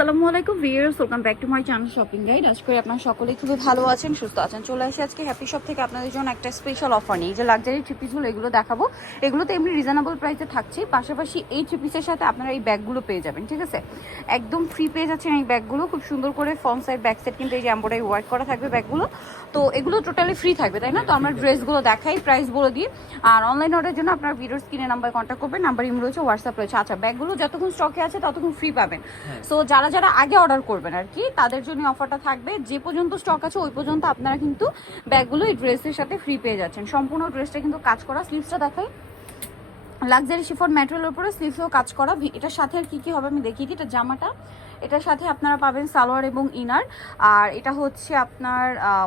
আসসালামু আলাইকুম viewers, welcome back to my channel shopping guide. আশা করি আপনারা সকলেই খুবই ভালো আছেন, সুস্থ আছেন। চলে আসি আজকে হ্যাপি শপ থেকে আপনাদের জন্য একটা স্পেশাল অফার নিয়ে। যে লাক্সারি থ্রি পিসগুলো এগুলো দেখাবো, এগুলো তো এমনি রিজনেবল প্রাইসে থাকছে। পাশাপাশি এই থ্রি পিসের সাথে আপনারা এই ব্যাগগুলো পেয়ে যাবেন, ঠিক আছে? একদম ফ্রি পেয়ে যাচ্ছেন এই ব্যাগগুলো। খুব সুন্দর করে ফ্রন্ট সাইড ব্যাক সাইড কিন্তু এই যে এমব্রয়ডারি ওয়ার্ক করা থাকবে ব্যাগগুলো। তো এগুলো টোটালি ফ্রি থাকবে, তাই না? তো আমরা ড্রেসগুলো দেখাই, প্রাইস বলে দিই। আর অনলাইন অর্ডারের জন্য আপনার ভিডিওর স্ক্রিনে নাম্বার কন্ট্যাক্ট করবেন, নাম্বার ইমেল রয়েছে, হোয়াটসঅ্যাপ রয়েছে। আচ্ছা, ব্যাগগুলো যতক্ষণ স্টকে আছে ততক্ষণ ফ্রি পাবেন। সো যারা যারা আগে অর্ডার করবেন আর কি, তাদের জন্য অফারটা থাকবে। যে পর্যন্ত স্টক আছে ওই পর্যন্ত আপনারা কিন্তু ব্যাগগুলো এই ড্রেসের সাথে ফ্রি পেয়ে যাচ্ছেন। সম্পূর্ণ ড্রেসটা কিন্তু কাজ করা, স্লিভসটা দেখাই, লাক্সারি শিফন ম্যাটেরিয়ালের উপরে স্লিভসও কাজ করা। এটার সাথে আর কি কি হবে আমি দেখিয়ে দিই। এটা জামাটা, এটার সাথে আপনারা পাবেন সালোয়ার এবং ইনার। আর এটা হচ্ছে আপনার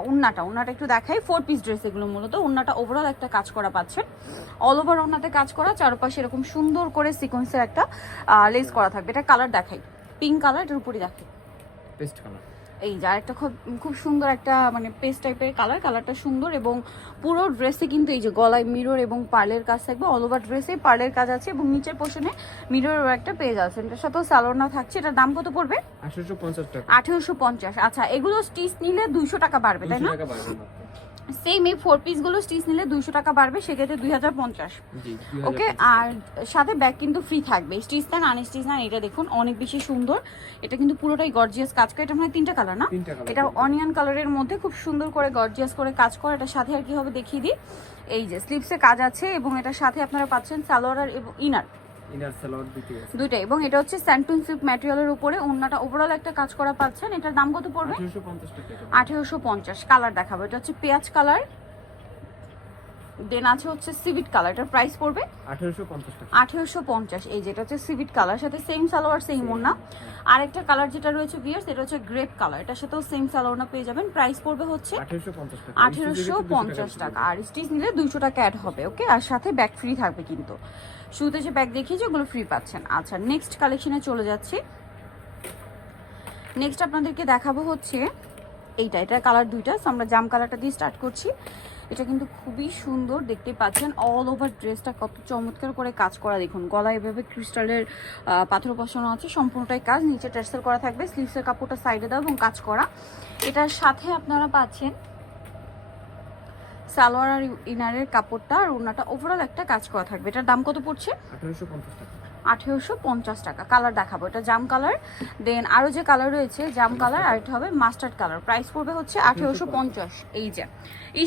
উন্নাটা একটু দেখাই। 4 পিস ড্রেস এগুলো মূলত। উন্নাটা ওভারঅল একটা কাজ করা পাচ্ছেন, অল ওভার উন্নাতে কাজ করা, চারপাশে এরকম সুন্দর করে সিকোয়েন্সের একটা লেস করা থাকবে। এটা কালার দেখাই, পিঙ্ক কালার, এটার উপরই দেখাই পেস্ট কালার। এই যে আরেকটা খুব সুন্দর একটা মানে পেস্ট টাইপের কালারটা সুন্দর। এবং পুরো ড্রেসে কিন্তু এই যে গলায় মিরর এবং পার্লের কাজ থাকবে। অল ওভার ড্রেসে পার্লের কাজ আছে এবং নিচের পোর্শনে মিরর একটা পেয়ে যাচ্ছে। এটার সাথেও সালোয়ার থাকছে। এটার দাম কত পড়বে? 1850 টাকা। 1850। আচ্ছা, এগুলো স্টিচ নিলে 200 টাকা বাড়বে, তাই না? সেম এই 4 পিসগুলো স্টিচ নিলে 200 টাকা বাড়বে, সেক্ষেত্রে 2050। ওকে। আর সাথে ব্যাগ কিন্তু ফ্রি থাকবে। স্টিচ নেন আনস্টিচ নেন, এটা দেখুন অনেক বেশি সুন্দর। এটা কিন্তু পুরোটাই গর্জিয়াস কাজ করে। এটা মানে 3টা কালার না, এটা অনিয়ন কালারের মধ্যে খুব সুন্দর করে গর্জিয়াস করে কাজ করে। এটার সাথে আর কি হবে দেখিয়ে দিই। এই যে স্লিভসে কাজ আছে এবং এটার সাথে আপনারা পাচ্ছেন সালোয়ার আর এবং ইনার সালোয়ার দুইটাই। এবং এটা হচ্ছে স্যান্টুন সিল্ক ম্যাটেরিয়ালের উপরে ওন্নাটা ওভারঅল একটা কাজ করা পাচ্ছেন। এটার দাম কত পড়বে? 1850 টাকা। 1850। কালার দেখাবো, এটা হচ্ছে পেঁয়াজ কালার, দেন আছে হচ্ছে সিভিট কালার। এটার প্রাইস পড়বে 1850 টাকা। 1850। এই যেটা হচ্ছে সিভিট কালার, সাথে সেম সালোয়ার সেম ওন্না। আরেকটা কালার যেটা রয়েছে ভিউয়ার্স, এটা হচ্ছে গ্রেপ কালার, এটার সাথেও সেম সালোয়ার পেয়ে যাবেন। প্রাইস পড়বে হচ্ছে 1850 টাকা। 1850 টাকা। আর স্টিচ নিলে 200 টাকা অ্যাড হবে। ওকে। আর সাথে ব্যাগ ফ্রি থাকবে কিন্তু। শুরুতে যে ব্যাগ দেখিয়েছি ওগুলো ফ্রি পাচ্ছেন। আচ্ছা, নেক্সট কালেকশনে চলে যাচ্ছি। নেক্সট আপনাদেরকে দেখাবো হচ্ছে এটার কালার দুইটা। সো আমরা জাম কালারটা দিয়ে স্টার্ট করছি। এটা কিন্তু খুবই সুন্দর, দেখতে পাচ্ছেন অল ওভার ড্রেসটা কত চমৎকার করে কাজ করা। দেখুন গলায় এভাবে ক্রিস্টালের পাথর বসানো আছে, সম্পূর্ণটাই কাজ। নিচে টার্সেল করা থাকবে, স্লিভসের কাপড়টা সাইডে দাও এবং কাজ করা। এটার সাথে আপনারা পাচ্ছেন সালোয়ার আর ইনারের কাপড়টা আর ওড়নাটা ওভারঅল একটা কাজ করা থাকবে। এটার দাম কত পড়ছে? 1850 টাকা। 1850 টাকা। কালার দেখাবো, এটা জাম কালার, দেন আরো যে কালার রয়েছে জাম কালার, আর এটা হবে মাস্টার্ড কালার। প্রাইস পড়বে হচ্ছে 1850। এই যে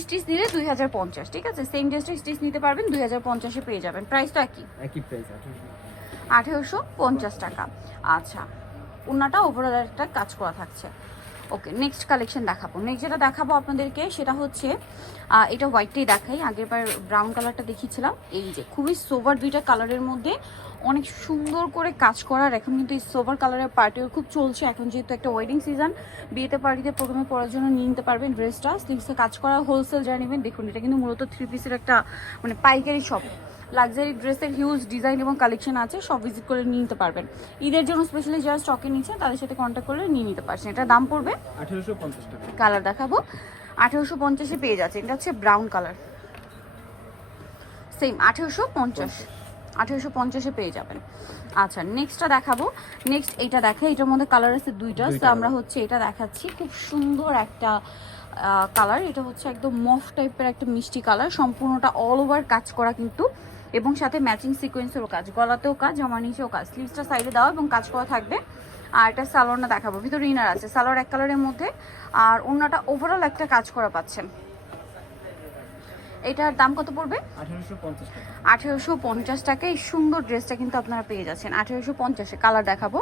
স্টিচ নিলে 2050, ঠিক আছে? সেম ড্রেসটা স্টিচ নিতে পারবেন 2050-এ পেয়ে যাবেন। প্রাইস তো একই প্রাইস 1850 টাকা। আচ্ছা, ওড়নাটা ওভারঅল একটা কাজ করা থাকছে। ওকে, নেক্সট কালেকশন দেখাবো। নেক্সট যেটা দেখাবো আপনাদেরকে সেটা হচ্ছে এটা হোয়াইটটাই দেখাই। আগেরবার ব্রাউন কালারটা দেখিয়েছিলাম। এই যে খুবই সোভার দুইটা কালারের মধ্যে অনেক সুন্দর করে কাজ করার। এখন কিন্তু এই সোভার কালারের পার্টিও খুব চলছে এখন, যেহেতু একটা ওয়েডিং সিজন। বিয়েতে পার্টিতে প্রোগ্রামে পরার জন্য নিয়ে নিতে পারবেন ড্রেসটা। স্লিভসে কাজ করা, হোলসেল যারা নেবেন দেখুন। এটা কিন্তু মূলত 3 পিসের একটা মানে পাইকারি শপ। লাক্সারি ড্রেসের হিউজ ডিজাইন এবং কালেকশন আছে, সব ভিজিট করে নিয়ে নিতে পারবেন। ঈদের জন্য স্পেশালি যারা স্টকে নিচ্ছেন তাদের সাথে কন্ট্যাক্ট করলে নিয়ে নিতে পারছেন। এটার দাম পড়বে 1850 টাকা। কালার দেখাবো, 1850-এ পেয়ে যাচ্ছে। এটা হচ্ছে ব্রাউন কালার, সেম 1850-এ পেয়ে যাবেন। আচ্ছা, নেক্সটটা দেখাবো। নেক্সট এটা দেখাই, এটার মধ্যে কালার আছে দুইটা। তো আমরা হচ্ছে এটা দেখাচ্ছি, খুব সুন্দর একটা কালার। এটা হচ্ছে একদম মফ টাইপের একটা মিষ্টি কালার, সম্পূর্ণটা অল ওভার কাজ করা কিন্তু, এবং সাথে ম্যাচিং সিকোয়েন্সেরও কাজ, গলাতেও কাজ, জামা নিচেও কাজ। স্লিভসটা সাইডে দাও এবং কাজ করা থাকবে। আর এটা সালোয়ারটা দেখাবো, ভিতরে ইনার আছে, সালোয়ার এক কালারের মধ্যে। আর ওড়নাটা ওভারঅল একটা কাজ করা পাচ্ছেন। এটার দাম কত পড়বে? 1850 টাকা। 1850 টাকায় এই সুন্দর ড্রেসটা কিন্তু আপনারা পেয়ে যাচ্ছেন 1850-এ। কালার দেখাবো,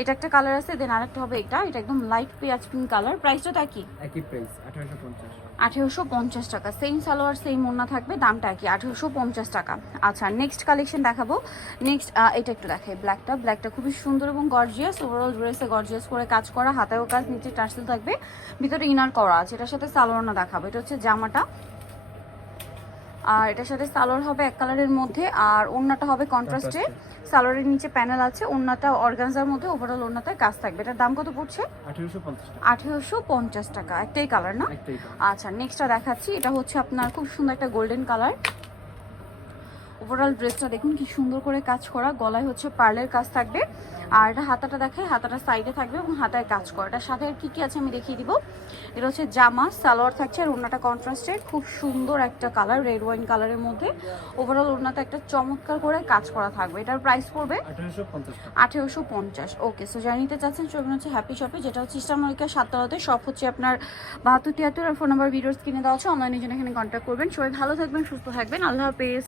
এটা একটা কালার আছে, দেন আরেকটা হবে এটা একদম লাইট পেঁয়াজ পিঙ্ক কালার। প্রাইসটা তা কি? একই প্রাইস 1850। 1850 টাকা। সেম সালোয়ার সেম ওড়না থাকবে, দামটা কি? 1850 টাকা। আচ্ছা, নেক্সট কালেকশন দেখাবো। নেক্সট এটা একটু দেখাই, ব্ল্যাকটা খুবই সুন্দর এবং গর্জিয়াস। ওভারঅল ড্রেসে গর্জিয়াস করে কাজ করা, হাতেও কাজ, নিচে টার্সেল থাকবে, ভিতরে ইনার করা আছে। এটার সাথে সালোয়ারটা দেখাবো। এটা হচ্ছে জামাটা, আর এটার সাথে সালোয়ার হবে এক কালারের মধ্যে, আর ওড়নাটা হবে কন্ট্রাস্টে। সালোয়ারের নিচে প্যানেল আছে, ওড়নাটা অর্গানজার মধ্যে, ওভারঅল ওড়নাতে কাজ থাকবে। এটার দাম কত পড়ছে? 1850 টাকা। 1850 টাকা। একটাই কালার না? আচ্ছা, নেক্সটটা দেখাচ্ছি। এটা হচ্ছে আপনার খুব সুন্দর একটা গোল্ডেন কালার, ওভারঅল ড্রেসটা দেখুন কি সুন্দর করে কাজ করা, গলায় হচ্ছে পার্লের কাজ থাকবে। আর এটা হাতাটা দেখাই, হাতাটা সাইডে থাকবে এবং হাতায় কাজ করা। এটার সাথে আর কি আছে আমি দেখিয়ে দিব। এটা হচ্ছে জামা, সালোয়ার থাকছে আর ওড়নাটা কন্ট্রাস্টের, খুব সুন্দর একটা কালার, রেড ওয়াইন কালারের মধ্যে। ওভারঅল ওড়নাতে একটা চমৎকার করে কাজ করা থাকবে। এটার প্রাইস পড়বে 1850 টাকা। 1850। ওকে, সো যারা নিতে চাচ্ছেন চলুন হচ্ছে হ্যাপি শপে, যেটা হচ্ছে ইস্টার মল্লিকা 7তলাতে। সব হচ্ছে আপনার 7273 আর ফোন নাম্বার ভিডিওস কিনে দেওয়া আছে। অনলাইনের জন্য এখানে কন্ট্যাক্ট করবেন। সবাই ভালো থাকবেন, সুস্থ থাকবেন, আল্লাহ হাফেজ।